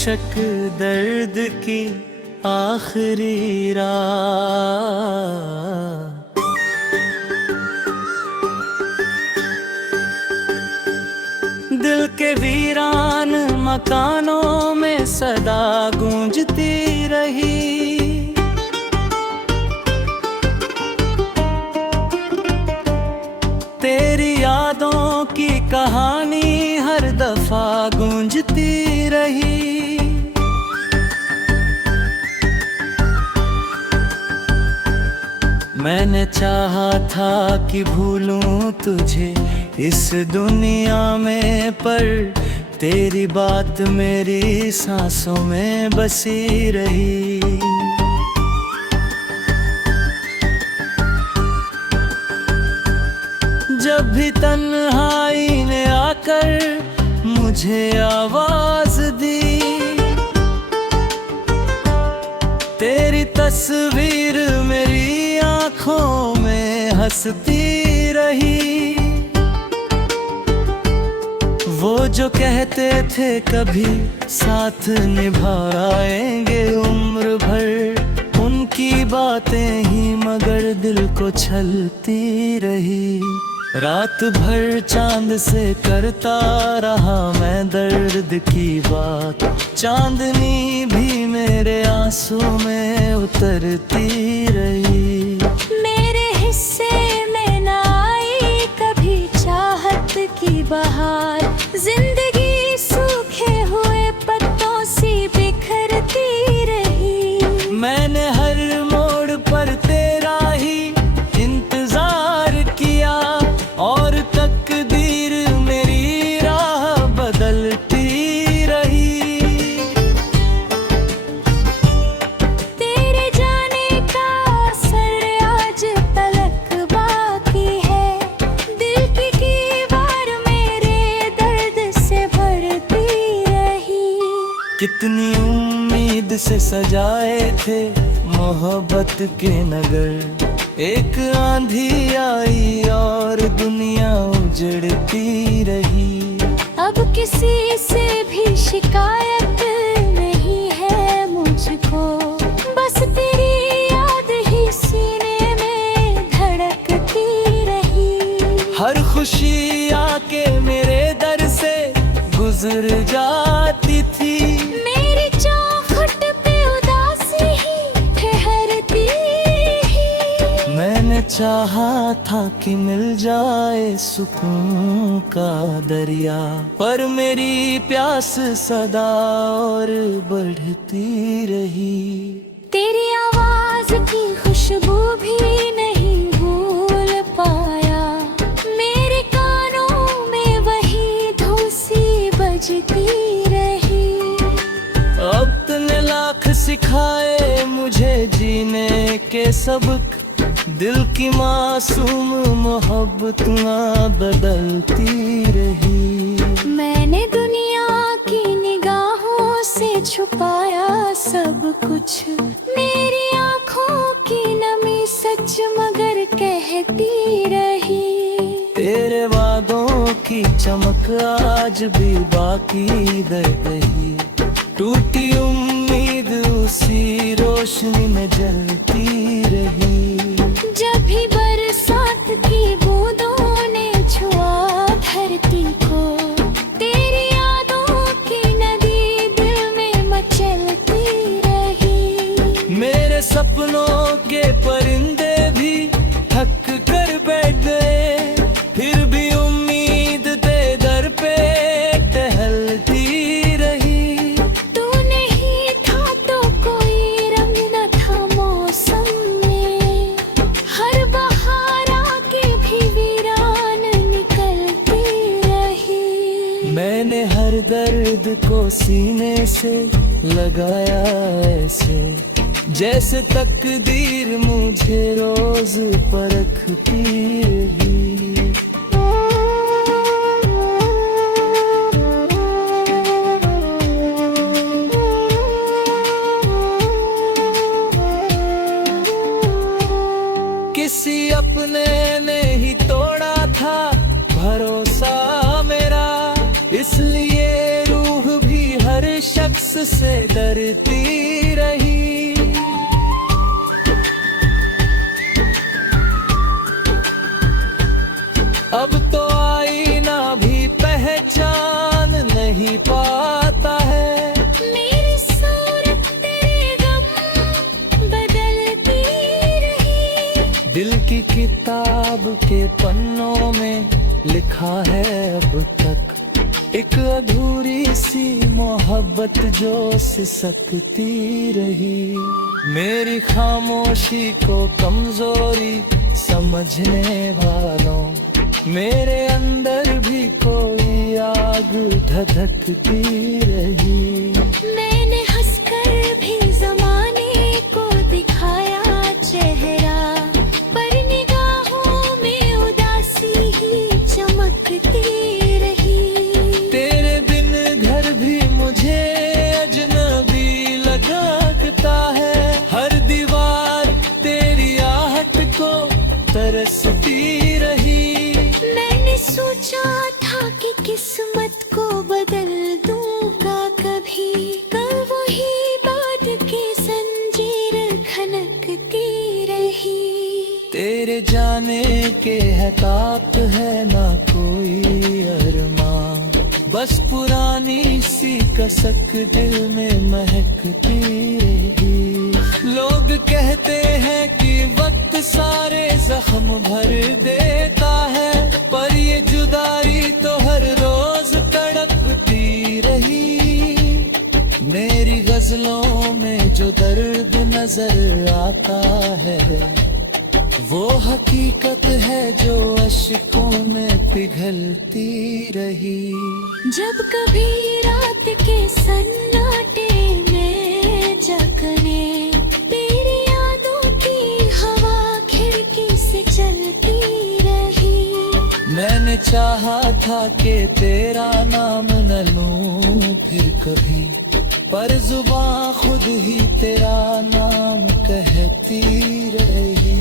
बेशक दर्द की आखिरी रात, दिल के वीरान मकानों में सदा गूंजती रही। तेरी यादों की कहानी हर दफा गूंजती रही। मैंने चाहा था कि भूलूं तुझे इस दुनिया में, पर तेरी बात मेरी सांसों में बसी रही। जब भी तन्हाई ने आकर मुझे आवाज दी, तेरी तस्वीर मेरी आंखों में हंसती रही। वो जो कहते थे कभी साथ निभाएंगे उम्र भर, उनकी बातें ही मगर दिल को छलती रही। रात भर चांद से करता रहा मैं दर्द की बात, चांदनी भी मेरे आंसू में उतरती रही। मेरे हिस्से में न आई कभी चाहत की बहार, जिंदगी सूखे हुए पत्तों सी बिखरती रही। मैंने हर मोड़ पर तेरा ही इंतजार किया, और तकदीर मेरी राह बदलती रही। तेरे जाने का असर आज तलक बाकी है, दिल की दीवार मेरे दर्द से भरती रही। कितनी उम्मीद से सजाए थे मोहब्बत के नगर, एक आंधी आई और दुनिया उजड़ती रही। अब किसी से भी शिकायत नहीं है मुझको, बस तेरी याद ही सीने में धड़कती रही। हर खुशी आके मेरे दर से गुजर जाती थी, मेरी चौखट पे उदासी ही ठहरती ही। मैंने चाहा था कि मिल जाए सुकून का दरिया, पर मेरी प्यास सदा और बढ़ती रही। तेरी आवाज की खुशबू भी नहीं भूल पाया, मेरे कानों में वही धूल सी बजती रही। अब तूने लाख सिखाए मुझे जीने के सबक, दिल की मासूम मोहब्बतें बदलती रही। मैंने दुनिया की निगाहों से छुपाया सब कुछ, मेरी आँखों की नमी सच मगर कहती रही। तेरे वादों की चमक आज भी बाकी रह गई, टूटी उम्मीद उसी रोशनी में जलती रही। जब भी बरसात की बूंदों ने छुआ धरती को, तेरी यादों की नदी दिल में मचलती रही। मेरे सपनों के परिंदे भी थक कर बैठ गए, फिर भी उम्मीद दे दर पे टहलती रही। तू नहीं था तो कोई रंग न था मौसम में, हर बहार आके भी वीरान निकलती रही। मैंने हर दर्द को सीने से लगाया ऐसे, जैसे तकदीर मुझे रोज परखती रही। किसी अपने ने ही तोड़ा था भरोसा मेरा, इसलिए रूह भी हर शख्स उससे डरती रही। अब तो आईना भी पहचान नहीं पाता है। मेरी सूरत तेरे गम बदलती रही। दिल की किताब के पन्नों में लिखा है अब तक एक अधूरी सी मोहब्बत जो सिसकती रही। मेरी खामोशी को कमजोरी समझने वालों, मेरे अंदर भी कोई आग धधकती रही। मैंने हंसकर भी जमाने को दिखाया चेहरा, पर निगाहों में उदासी ही चमकती रही। तेरे बिन घर भी मुझे अजनबी लगता है। हर दीवार तेरी आहट को तरसती रही। मैंने सोचा था कि किस्मत को बदल दूंगा कभी, कल वही बात की जंजीर खनकती रही। तेरे जाने के है ताप है ना कोई अरमां, बस पुरानी सी कसक दिल में महकती रही। लोग कहते हैं कि वक्त सारे जख्म भर देता है, पर ये जुदाई तो हर रोज तड़पती रही। मेरी गजलों में जो दर्द नजर आता है, वो हकीकत है जो अश्कों में पिघलती रही। जब कभी रात के सन्नाटे में जगने, तेरी यादों की हवा खिड़की से चलती रही। मैंने चाहा था कि तेरा नाम न लूं फिर कभी, पर जुबां खुद ही तेरा नाम कहती रही।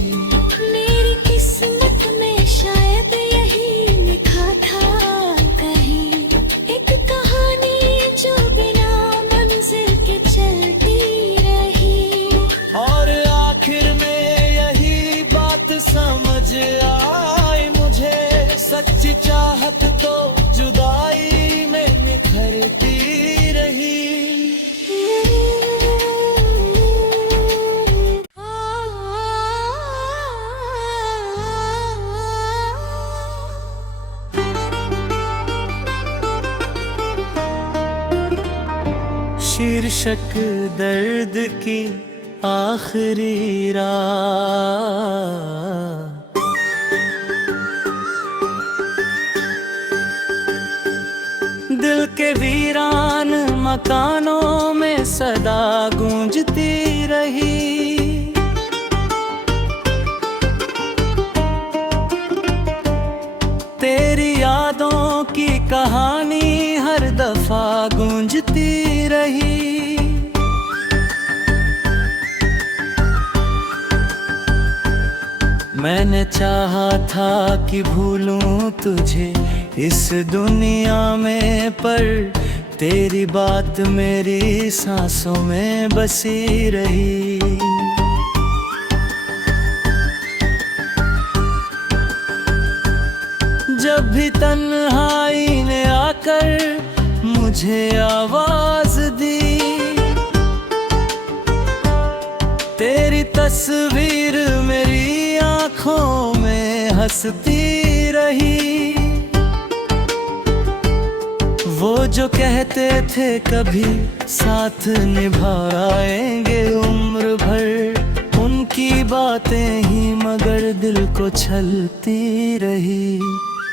मेरी किस्मत में शायद यही लिखा था कहीं, एक कहानी जो बिना मंजिल के चलती रही। और आखिर में यही बात समझ आई मुझे, सच्ची चाहत तो जुदाई में निखरती रही। शीर्षक दर्द की आखिरी रात। दिल के वीरान मकानों में सदा गूंजती रही। तेरी यादों की कहानी हर दफा गूंजती रही। मैंने चाहा था कि भूलूं तुझे इस दुनिया में, पर तेरी बात मेरी सांसों में बसी रही। जब भी तन्हाई ने आकर मुझे आवाज दी, तेरी तस्वीर मेरी आंखों में हंसती रही। वो जो कहते थे कभी साथ निभाएंगे उम्र भर, उनकी बातें ही मगर दिल को छलती रही।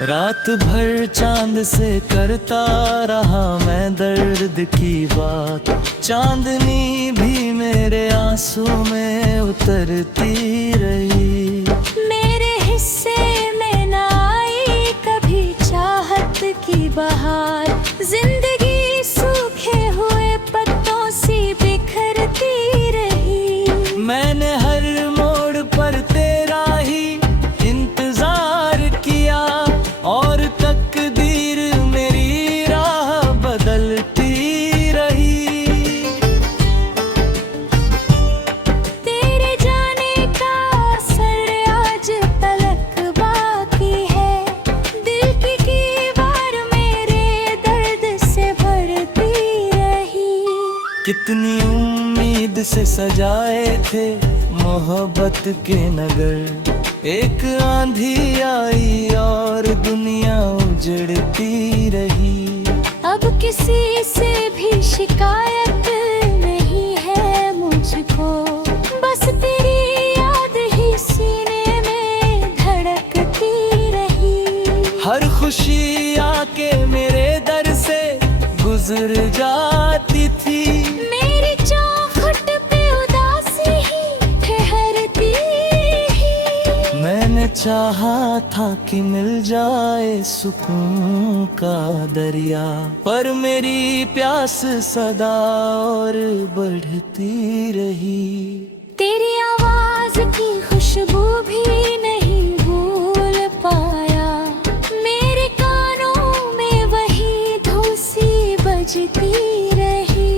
रात भर चांद से करता रहा मैं दर्द की बात, चांदनी भी मेरे आंसू में उतरती रही। मेरे हिस्से में न आई कभी चाहत की बहार, जिंदगी सूखे हुए पत्तों सी बिखरती रही। मैंने हर मोड़ पर तेरा ही इंतजार किया, और तकदीर मेरी राह बदलती रही। से सजाए थे मोहब्बत के नगर। एक आंधी आई और दुनिया उजड़ती रही। अब किसी से भी शिकायत नहीं है मुझको, बस तेरी याद ही सीने में धड़कती रही। हर खुशी आके मेरे दर से गुजर जाती थी। मेरी चौखट पे उदासी ही ठहरती ही। मैंने चाहा था कि मिल जाए सुकून का दरिया, पर मेरी प्यास सदा और बढ़ती रही। तेरी आवाज की खुशबू भी नहीं भूल पाया, मेरे कानों में वही धूसी बजती रही।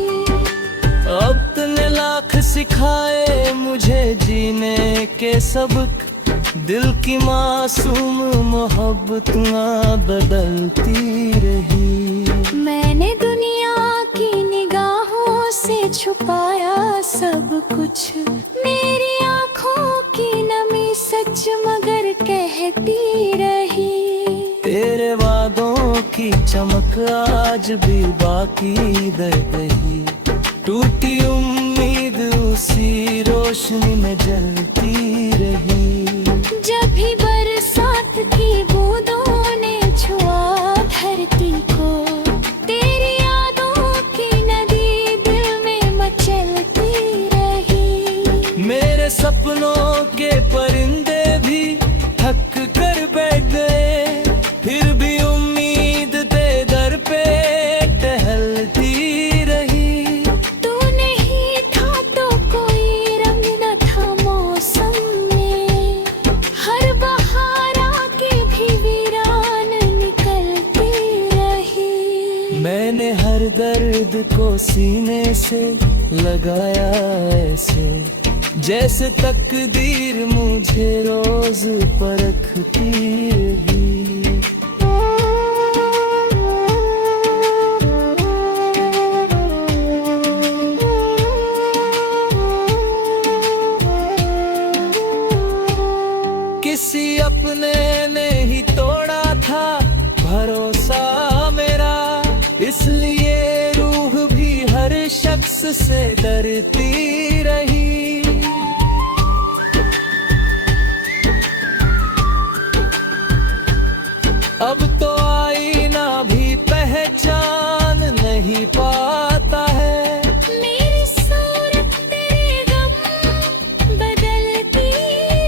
अब तूने लाख सिखाए मुझे जीने के सबक, दिल की मासूम मोहब्बतें बदलती रही। मैंने दुनिया की निगाहों से छुपाया सब कुछ, मेरी आँखों की नमी सच मगर कहती रही। तेरे वादों की चमक आज भी बाकी रह गई, टूटी उम्मीद उसी रोशनी में जलती रही। जब भी बरसात की बूंदों ने छुआ धरती को, तेरी यादों की नदी दिल में मचलती रही। मेरे सपनों के परिंदे भी थक कर बैठ गए, फिर भी उम्मीद दे दर पे टहलती रही। तू नहीं था तो कोई रंग न था मौसम में, हर बहार आके भी वीरान निकलती रही। मैंने हर दर्द को सीने से लगाया ऐसे, जैसे तकदीर मुझे रोज परखती रही। किसी अपने ने ही तोड़ा था भरोसा मेरा, इसलिए रूह भी हर शख्स से डरती रही। अब तो आईना भी पहचान नहीं पाता है, मेरी सूरत तेरे गम बदलती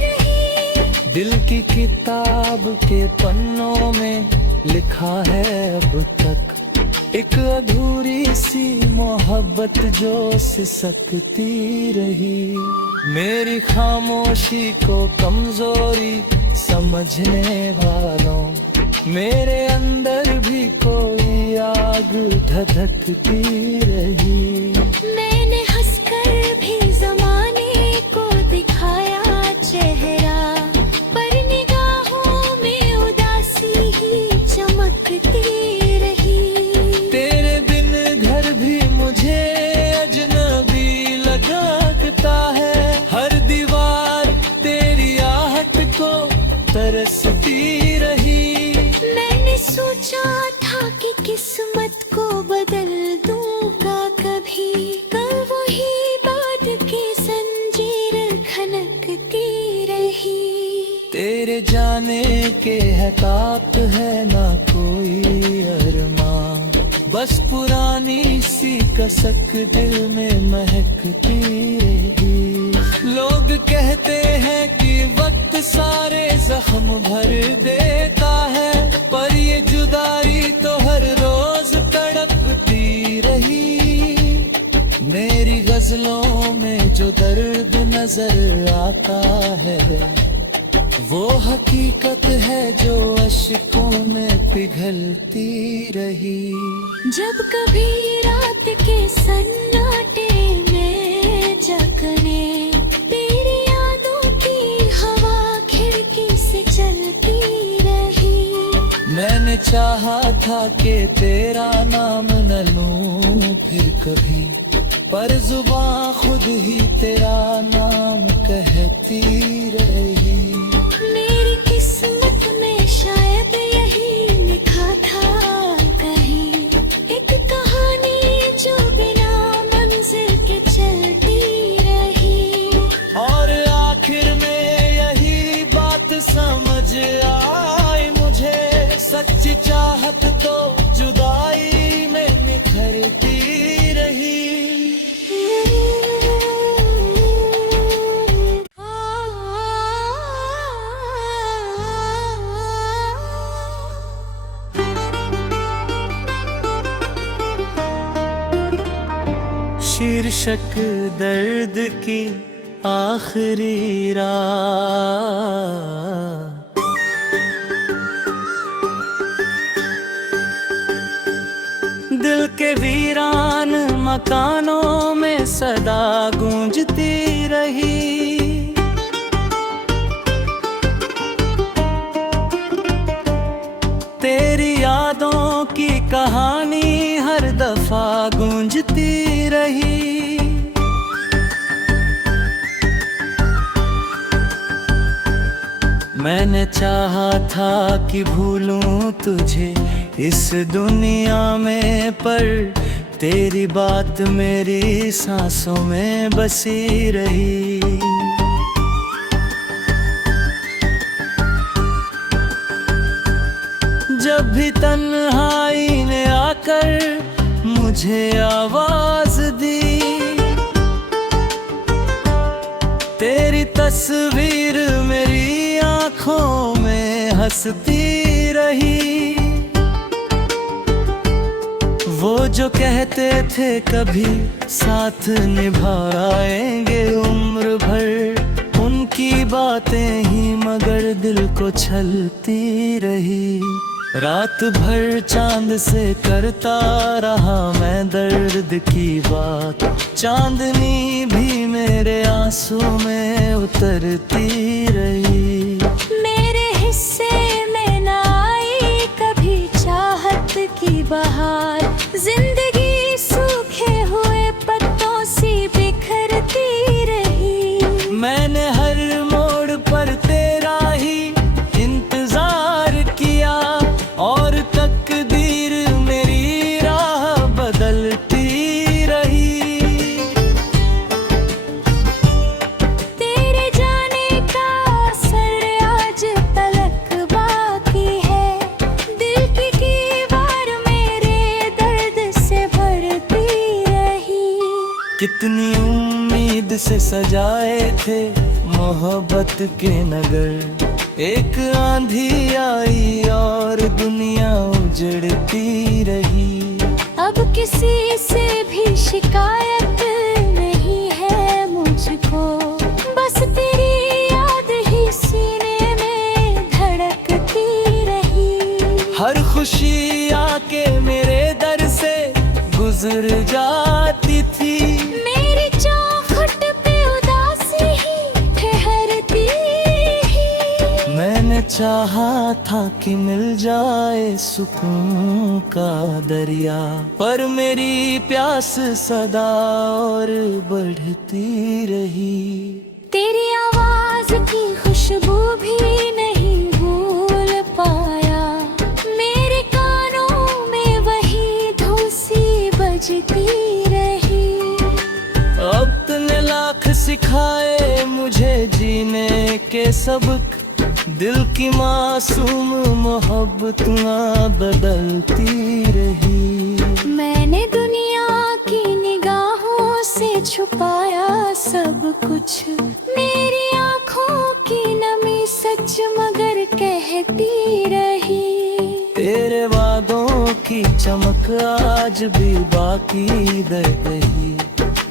रही। दिल की किताब के पन्नों में लिखा है अब तक एक अधूरी सी मोहब्बत जो सिसकती रही। मेरी खामोशी को कमजोरी समझने वालों, मेरे अंदर भी कोई आग धधकती रही। मैंने हंसकर भी जमाने को दिखाया चेहरा, पर निगाहों में उदासी ही चमकती रही। तेरे बिन घर भी मुझे अजनबी लगता है, हर दीवार तेरी आहट को तरसती रही। मैंने सोचा था कि किस्मत को बदल दूंगा कभी, कल वही बात की जंजीर खनकती रही। तेरे जाने के है कात है ना कोई अरमान, बस पुरानी सी कसक दिल में महकती रही। लोग कहते हैं कि वक्त सारे जख्म भर देता है, पर ये जुदाई तो हर रोज तड़पती रही। मेरी गजलों में जो दर्द नजर आता है, वो हकीकत है जो अश्कों में पिघलती रही। जब कभी रात के सन्नाटे में जगने, तेरी यादों की हवा खिड़की से चलती रही। मैंने चाहा था कि तेरा नाम न लूं फिर कभी, पर जुबां खुद ही तेरा नाम कहती रही। मेरी किस्मत में शायद यही लिखा था कहीं, एक कहानी जो बिना मंजिल के चलती रही। और आखिर में यही बात समझ आई मुझे, सच्ची चाहत तो जुदाई में निखरती रही। शीर्षक दर्द की आखिरी रात, दिल के वीरान मकानों में सदा गूंजती रही। तेरी यादों की कहानी हर दफा गूंजती रही। मैंने चाहा था कि भूलूं तुझे इस दुनिया में, पर तेरी बात मेरी सांसों में बसी रही। जब भी तन्हाई ने आकर मुझे आवाज दी, तेरी तस्वीर मेरी आंखों में हंसती रही। वो जो कहते थे कभी साथ निभाएंगे उम्र भर, उनकी बातें ही मगर दिल को छलती रही। रात भर चांद से करता रहा मैं दर्द की बात, चांदनी भी मेरे आंसू में उतरती रही। मेरे हिस्से में न आई कभी चाहत की बहार, जिंदगी सूखे हुए पत्तों सी बिखरती रही। मैंने हर मोड़ पर तेरा ही इंतजार किया, और तकदीर मेरी राह बदलती रही। तेरे जाने का असर आज तलक बाकी है, दिल की दीवार मेरे दर्द से भरती रही। कितनी उम्मीद से सजाए थे मोहब्बत के नगर, एक आंधी आई और दुनिया उजड़ती रही। अब किसी से भी शिकायत नहीं है मुझको, बस तेरी याद ही सीने में धड़कती रही। हर खुशी आके मेरे दर से गुजर जाती थी, मेरी चौखट पे उदासी ही ठहरती ही। मैंने चाहा था कि मिल जाए सुकून का दरिया, पर मेरी प्यास सदा और बढ़ती रही। तेरी आवाज की खुशबू भी नहीं भूल पाया, मेरे कानों में वही धूसी बजती रही। अब तूने लाख सिखाए मुझे जीने के सबक, दिल की मासूम मोहब्बतें बदलती रही। मैंने दुनिया की निगाहों से छुपाया सब कुछ, मेरी आँखों की नमी सच मगर कहती रही। तेरे वादों की चमक आज भी बाकी रह गई,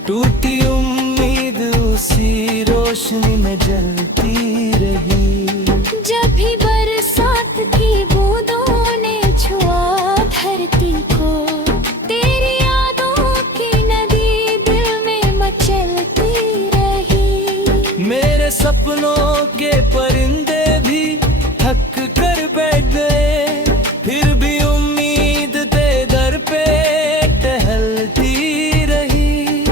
टूटी उम्मीद उसी रोशनी में जलती रही। जब भी बरसात की बूंदों ने छुआ धरती को, तेरी यादों की नदी दिल में मचलती रही। मेरे सपनों के परिंदे भी थक कर बैठ गए, फिर भी उम्मीद ते दर पे टहलती रही।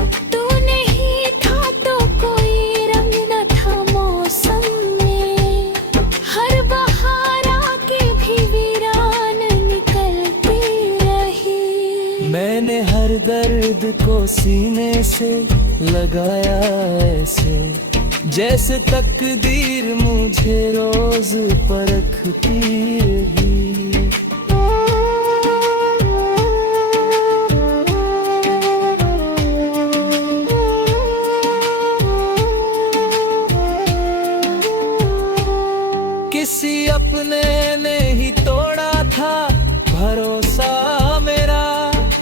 सीने से लगाया ऐसे, जैसे तकदीर मुझे रोज परखती रही। किसी अपने ने ही तोड़ा था भरोसा मेरा,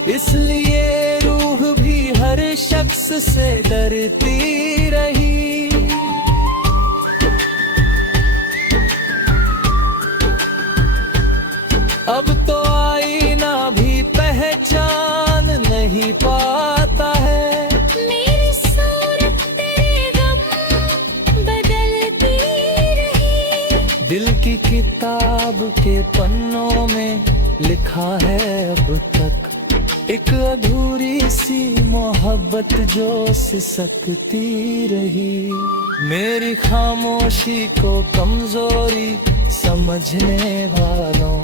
इसलिए रूह भी हर शख्स से डरती रही। अब तो आईना भी पहचान नहीं पाता है, मेरी सूरत तेरे गम बदलती रही। दिल की किताब के पन्नों में लिखा है अब तक एक अधूरी सी मोहब्बत जो सिसकती रही। मेरी खामोशी को कमजोरी समझने वालों,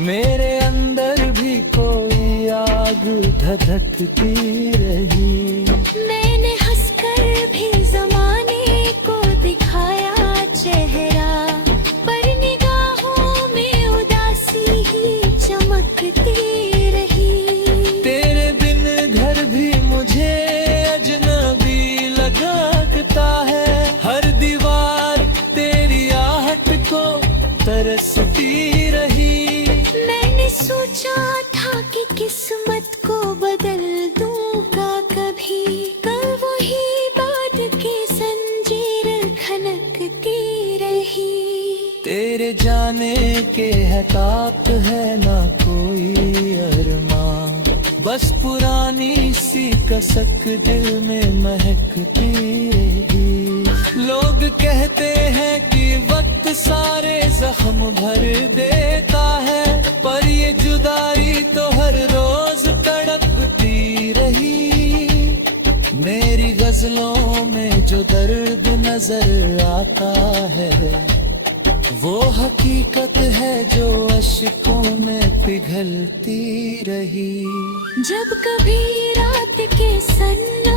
मेरे अंदर भी कोई आग धधकती रही। मैंने हंसकर भी जमाने को दिखाया चेहरा, पर निगाहों में उदासी ही चमकती रही। तेरे बिन घर भी मुझे अजनबी लगता है, हर दीवार तेरी आहट को तरसती रही। मैंने सोचा था कि किस्मत को बदल दूंगा कभी, कल वही बात की जंजीर खनकती रही। तेरे जाने के है काप है ना कोई अरमान, बस पुरानी सी कसक दिल में महकती रही। लोग कहते हैं कि वक्त सारे जख्म भर देता है, पर ये जुदाई तो हर रोज तड़पती रही। मेरी गजलों में जो दर्द नजर आता है, वो हकीकत है जो अश्कों में पिघलती रही। जब कभी रात के सन्ना